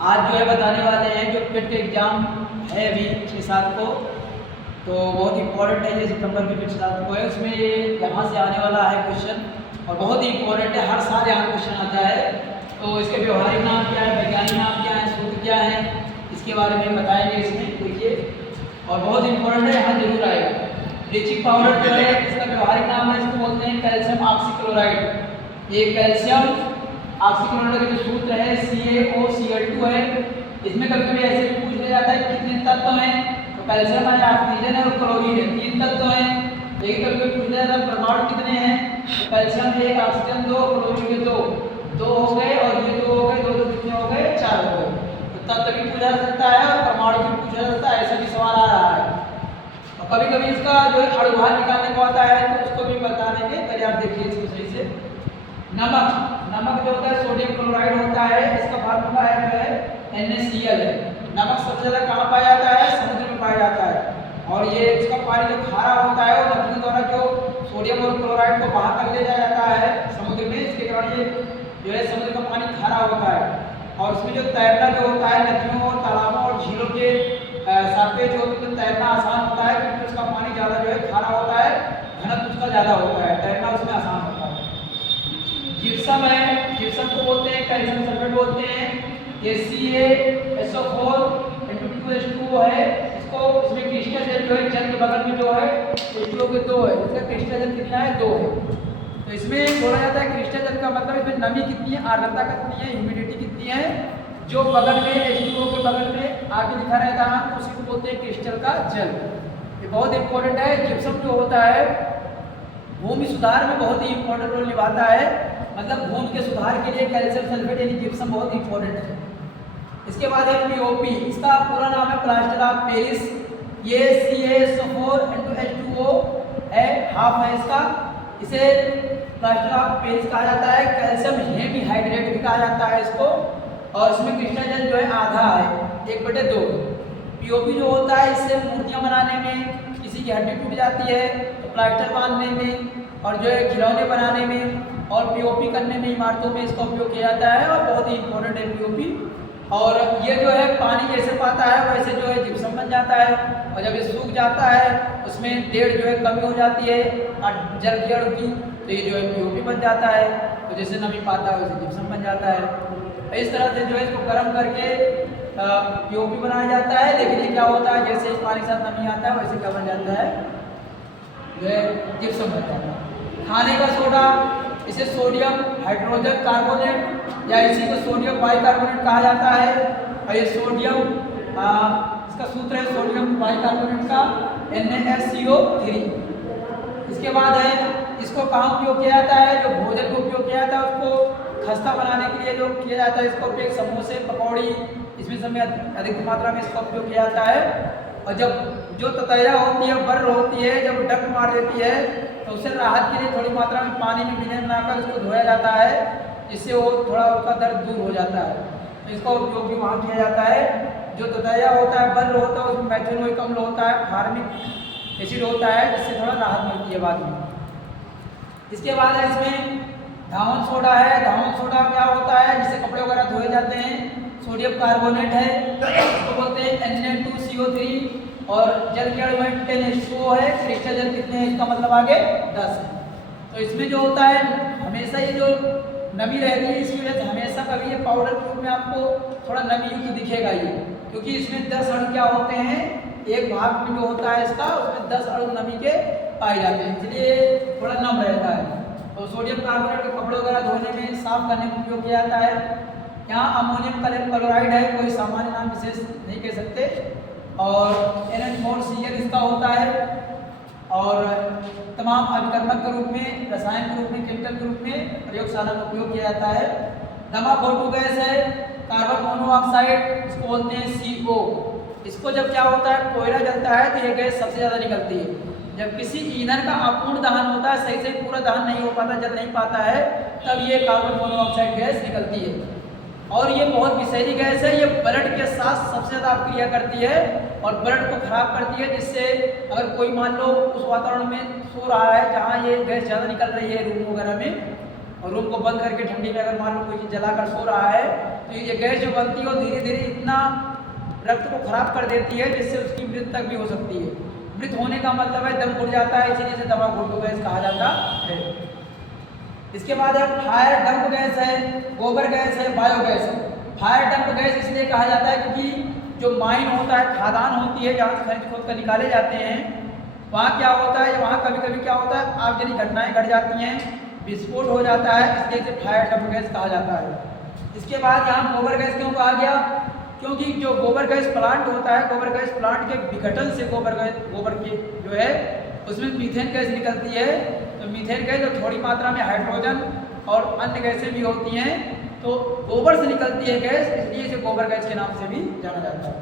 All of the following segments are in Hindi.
आज जो है बताने वाले हैं जो पेट के एग्ज़ाम है अभी 6-7 को, तो बहुत इंपॉर्टेंट है। ये सितंबर के 6-7 को है, उसमें ये यहाँ से आने वाला है क्वेश्चन और बहुत ही इंपॉर्टेंट है। हर साल यहाँ क्वेश्चन आता है। तो इसके व्यवहारिक नाम क्या है, वैज्ञानिक नाम क्या है, सूत्र क्या है, इसके बारे में बताएंगे इसमें, देखिए। और बहुत इंपॉर्टेंट है, यहाँ जरूर आएगा। ब्लीचिंग पाउडर जो है इसका व्यवहारिक नाम है, इसको बोलते हैं कैल्शियम ऑक्सीक्लोराइड। ये कैल्शियम ऑक्सीक्लोराइड का जो सूत्र है CaOCl2 है। इसमें कभी कभी ऐसे पूछ लिया जाता है कितने तत्व हैं, तो कैल्शियम है, ऑक्सीजन है और क्लोरीन है, 3 तत्व हैं। लेकिन कभी कभी पूछ लिया जाता है परमाणु कितने हैं, तो कैल्शियम 1, ऑक्सीजन 2, क्लोरीन के 2 हो गए और ये 2 हो गए, 2 कितने हो गए, 4 हो गए। तो तत्व भी पूछा जा सकता है और परमाणु भी पूछा जा सकता है, ऐसा भी सवाल आ रहा है। और कभी कभी इसका जो है अणुभार निकालने को आता है, तो उसको भी बता देंगे। पहले आप देखिए इसको सही से। नमक जो होता है सोडियम क्लोराइड होता है, इसका फार्मूला है जो है NaCl है। नमक सबसे ज़्यादा कहाँ पाया जाता है, समुद्र में पाया जाता है। और ये इसका पानी जो खारा होता है वो नदियों द्वारा जो सोडियम और क्लोराइड को बाहर कर ले जाया जाता है समुद्र में, इसके कारण ये जो है समुद्र का पानी खारा होता है। और इसमें जो तैरना जो होता है नदियों और तालाबों और झीलों के सापेक्ष जो होता है, तैरना आसान होता है क्योंकि उसका पानी ज़्यादा जो है खारा होता है, घनत्व उसका ज़्यादा होता है, तैरना उसमें आसान होता है। जिप्सम है, जिप्सम को बोलते हैं कैल्शियम सल्फेट बोलते हैं। ये CaSO4 है। इसको इसमें क्रिस्टल जल जो है जल के बगल में जो है H2O के 2 है, इसका क्रिस्टल जल कितना है, 2 है। तो इसमें बोला जाता है क्रिस्टल जल का मतलब इसमें नमी कितनी है, आर्द्रता कितनी है, ह्यूमिडिटी कितनी है। जो बगल में H2O के बगल में आगे लिखा रहता है उसी को बोलते हैं क्रिस्टल का जल। ये बहुत इंपॉर्टेंट है। जिप्सम जो होता है भूमि सुधार में बहुत ही इंपॉर्टेंट रोल निभाता है, मतलब भूमि के सुधार के लिए कैल्शियम सल्फेट यानी जिप्सम बहुत इंपॉर्टेंट है। इसके बाद है POP, इसका पूरा नाम है प्लास्टर ऑफ पेरिस। ये CaSO4H2O है, हाफ है इसका। इसे प्लास्टर ऑफ पेरिस कहा जाता है। कैल्शियम हेमीहाइड्रेट भी कहा जाता है इसको। और इसमें क्रिस्टल जल जो है आधा है, 1/2। POP जो होता है इससे मूर्तियाँ बनाने में, किसी की हड्डी टूट जाती है तो प्लास्टर बांधने में और जो है खिलौने बनाने में और POP करने में, इमारतों में इसका उपयोग किया जाता है और बहुत ही इंपॉर्टेंट है POP। और ये जो है पानी जैसे पाता है वैसे जो है जिप्सम बन जाता है। और जब ये सूख जाता है उसमें डेढ़ जो है कमी हो जाती है और जल की अणु की, तो ये जो है POP बन जाता है। तो जैसे नमी पाता है वैसे जिप्सम बन जाता है। इस तरह से जो है इसको गर्म करके POP बनाया जाता है। लेकिन ये क्या होता है, जैसे इस पानी के साथ नमी आता है वैसे क्या बन जाता है, जो है जिप्सम बन जाता है। खाने का सोडा, इसे सोडियम हाइड्रोजन कार्बोनेट या इसी को सोडियम बाइकार्बोनेट कहा जाता है। और ये सोडियम इसका सूत्र है सोडियम बाइकार्बोनेट का NaCO3। इसके बाद है इसको कहाँ उपयोग किया जाता है, जो भोजन को उपयोग किया जाता है उसको खस्ता बनाने के लिए जो किया जाता है, इसका उपयोग समोसे पकौड़ी इसमें समय अधिक मात्रा में इसका उपयोग किया जाता है। और जब जो ततैया होती है, बर्र होती है, जब डक मार देती है तो उसे राहत के लिए थोड़ी मात्रा में पानी में विनेगर बनाकर उसको धोया जाता है, जिससे वो थोड़ा उसका दर्द दूर हो जाता है। तो इसका उपयोग भी वहाँ किया जाता है। जो ततैया होता है, बर्र होता है, उसमें मेथनॉल अम्ल होता है, फार्मिक एसिड होता है, जिससे थोड़ा राहत मिलती है बाद में। इसके बाद है इसमें धावन सोडा है। धावन सोडा क्या होता है, जिससे कपड़े वगैरह धोए जाते हैं। सोडियम कार्बोनेट है, इसको बोलते हैं Na2CO3। और जल के अणु में 10H2O है। क्रिस्टल जल कितने हैं, इसका मतलब आगे 10 है। तो इसमें जो होता है हमेशा ये जो नमी रहती है, इसकी वजह से हमेशा कभी ये पाउडर के रूप में आपको थोड़ा नमी युक्त दिखेगा ये, क्योंकि इसमें 10 अणु क्या होते हैं, एक भाग में जो होता है इसका उसमें 10 अणु नमी के पाए जाते हैं, इसलिए थोड़ा नम रहता है। तो सोडियम कार्बोनेट के कपड़े वगैरह धोने में, साफ करने में उपयोग किया जाता है। यहाँ अमोनियम क्लोराइड है, कोई सामान्य नाम विशेष नहीं कह सकते। और NH4Cl इसका होता है। और तमाम अभिकर्मक के रूप में, रसायन के रूप में, केमिकल के रूप में प्रयोगशाला में उपयोग किया जाता है। दमा-घोटू गैस है, कार्बन मोनोऑक्साइड, इसको बोलते हैं CO। इसको जब क्या होता है, कोयला जलता है तो ये गैस सबसे ज़्यादा निकलती है। जब किसी ईंधन का अपूर्ण दहन होता है, सही से पूरा दहन नहीं हो पाता, जल नहीं पाता है, तब ये कार्बन मोनोऑक्साइड गैस निकलती है। और ये बहुत विषैली गैस है। ये ब्लड के साथ सबसे ज़्यादा क्रिया करती है और ब्लड को खराब करती है, जिससे अगर कोई मान लो उस वातावरण में सो रहा है जहाँ ये गैस ज़्यादा निकल रही है, रूम वगैरह में, और रूम को बंद करके ठंडी में अगर मान लो कोई चीज़ जलाकर सो रहा है तो ये गैस जो बनती है वो धीरे धीरे इतना रक्त को खराब कर देती है जिससे उसकी मृत्यु तक भी हो सकती है। मृत होने का मतलब है दम घुट जाता है, इसीलिए इसे दमा घुटू गैस कहा जाता है। इसके बाद है फायर डंप गैस है, गोबर गैस है, बायोगैस है। फायर डंप गैस इसलिए कहा जाता है क्योंकि जो माइन होता है, खादान होती है जहाँ से खनिज खोद कर निकाले जाते हैं, वहाँ क्या होता है, वहाँ कभी कभी क्या होता है आगजनी घटनाएं घट जाती हैं, विस्फोट हो जाता है, इसलिए इसे फायर डंप गैस कहा जाता है। इसके बाद यहाँ गोबर गैस क्यों कहा गया, क्योंकि जो गोबर गैस प्लांट होता है, गोबर गैस प्लांट के विघटन से गोबर की जो है उसमें मीथेन गैस निकलती है। तो मीथेन गैस जो थोड़ी मात्रा में हाइड्रोजन और अन्य गैसें भी होती हैं, तो गोबर से निकलती है गैस, इसलिए इसे गोबर गैस के नाम से भी जाना जाता है।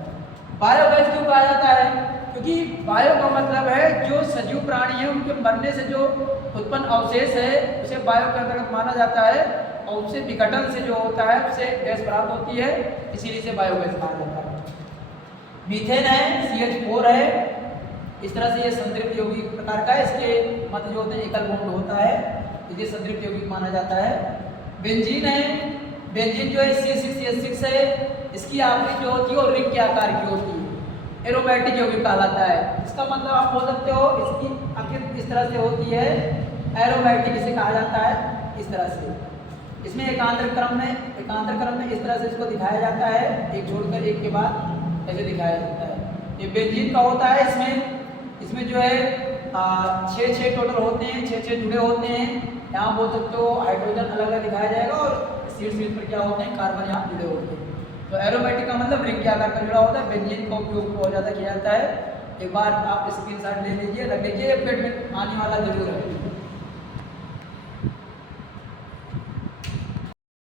बायोगैस क्यों कहा जाता है, क्योंकि बायो का मतलब है जो सजीव प्राणी है उनके मरने से जो उत्पन्न अवशेष है उसे बायो के अंतर्गत माना जाता है, और उससे विघटन से जो होता है उससे गैस प्राप्त होती है, इसीलिए इसे बायोगैस कहा जाता है। मीथेन है, CH4 है, इस तरह से ये संतृप्त यौगिक प्रकार का है, इसके मध्य जो होते हैं एकल बॉन्ड होता है, इसे संतृप्त यौगिक माना जाता है। बेंजीन है, बेंजीन जो है C6H6 है, इसकी आकृति जो होती है वो रिंग के आकार की होती है, एरोमेटिक यौगिक कहलाता है। इसका मतलब आप बोल सकते हो इसकी आकृति इस तरह से होती है, एरोमेटिक इसे कहा जाता है इस तरह से। इसमें एकांतर क्रम में इस तरह से इसको दिखाया जाता है, एक छोड़कर एक के बाद ऐसे दिखाया जाता है। ये बेंजीन का होता है, इसमें जो है 6 टोटल होते हैं, 6 जुड़े होते हैं। यहाँ बोल सकते हो हाइड्रोजन अलग अलग दिखाया जाएगा और सीट पर क्या होते हैं, कार्बन यहाँ जुड़े होते हैं। तो एरोमेटिक का मतलब रिंग के आकार का जुड़ा होता है। बेंजीन का उपयोग बहुत ज़्यादा किया जाता है। एक बार आप स्क्रीनशॉट ले लीजिए, रख लीजिए, पेट में आने वाला जरूर है।